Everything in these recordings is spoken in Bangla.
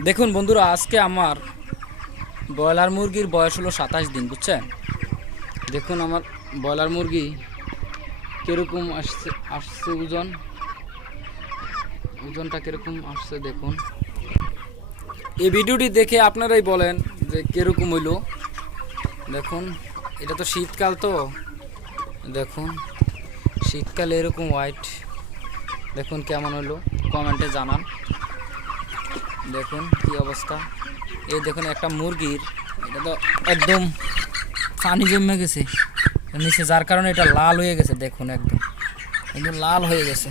দেখুন বন্ধুরা, আজকে আমার ব্রয়লার মুরগির বয়স হলো সাতাশ দিন, বুঝছেন? দেখুন আমার ব্রয়লার মুরগি কীরকম আসছে আসছে ওজন। ওজনটা কীরকম আসছে দেখুন। এই ভিডিওটি দেখে আপনারাই বলেন যে কীরকম হইল। দেখুন, এটা তো শীতকাল তো। দেখুন, শীতকালে এরকম হোয়াইট দেখুন কেমন হলো কমেন্টে জানান। দেখুন কি অবস্থা। এই দেখুন একটা মুরগির, এটা তো একদম পানি জমে গেছে। নিচে যার কারণে এটা লাল হয়ে গেছে, দেখুন একদম। একদম লাল হয়ে গেছে।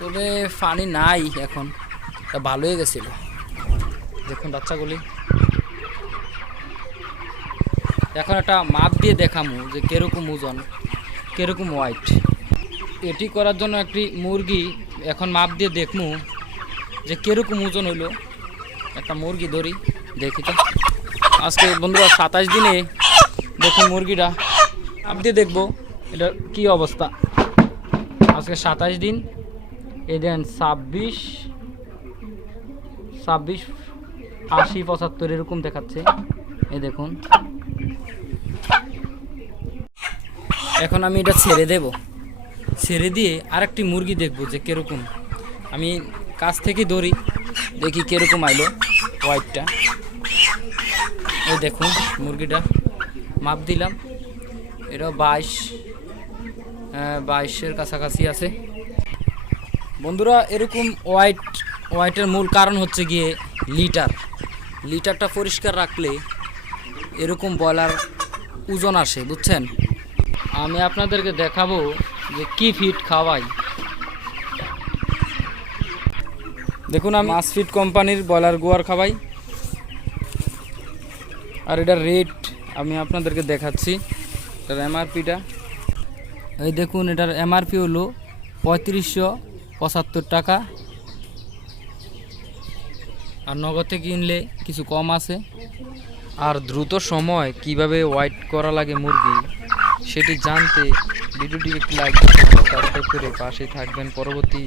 তবে পানি নাই এখন এটা ভালো হয়ে গেছিল। দেখুন বাচ্চাগুলি। এখন একটা মাপ দিয়ে দেখামু যে কীরকম ওজন, কীরকম হোয়াইট এটি করার জন্য একটি মুরগি এখন মাপ দিয়ে দেখমু। যে কীরকম ওজন হইল? একটা মুরগি ধরি, দেখি তো। আজকে বন্ধুরা সাতাশ দিনে দেখুন মুরগিটা। আপনি দেখব, এটা কি অবস্থা? আজকে সাতাশ দিন, এই দেন ছাব্বিশ ছাব্বিশ, আশি, পঁচাত্তর এরকম দেখাচ্ছে। এই দেখুন। এখন আমি এটা ছেড়ে দেব। ছেড়ে দিয়ে আরেকটি মুরগি দেখব যে কীরকম। আমি কাছ থেকে ধরি দেখি কীরকম আইলো হোয়াইটটা এই দেখুন মুরগিটা মাপ দিলাম। এটা বাইশ আহ, বাইশের কাছাকাছি আছে। বন্ধুরা এরকম হোয়াইট হোয়াইটের মূল কারণ হচ্ছে গিয়ে লিটার লিটারটা পরিষ্কার রাখলে এরকম ব্রয়লার ওজন আসে বুঝছেন? আমি আপনাদেরকে দেখাবো যে কি ফিট খাওয়াই। দেখুন আমি পাঁচ ফিট কোম্পানির ব্রয়লার গোয়ার খাবাই। আর এটার রেট আমি আপনাদেরকে দেখাচ্ছি। এটার এমআরপিটা। এই দেখুন, এটার এমআরপি হলো পঁয়ত্রিশশো পঁচাত্তর টাকা। আর নগদে কিনলে কিছু কম আছে। আর দ্রুত সময় কীভাবে হোয়াইট করা লাগে মুরগি, সেটি জানতে ভিডিওটি একটি লাইক করে পাশে থাকবেন। পরবর্তী